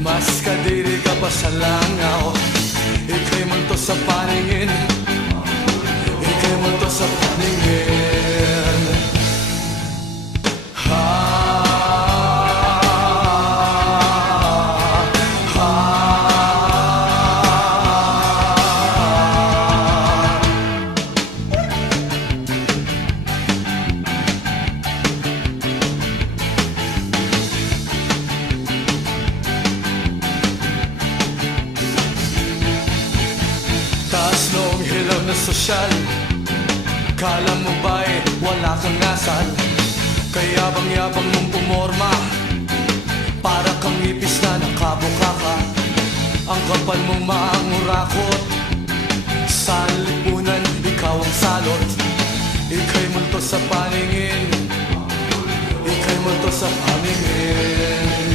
Mas kadiri ka pa sa langaw, ika'y multo sa paningin, ika'y multo sa paningin. Hilaw na sosyal, kala mo ba'y wala kang asal? Kaya bang yabang mong pumorma, para kang ipis na nakabukaka. Ang kapal mong maangurakot, sa lipunan ikaw ang salot. Ika'y multo sa paningin, ika'y multo sa paningin.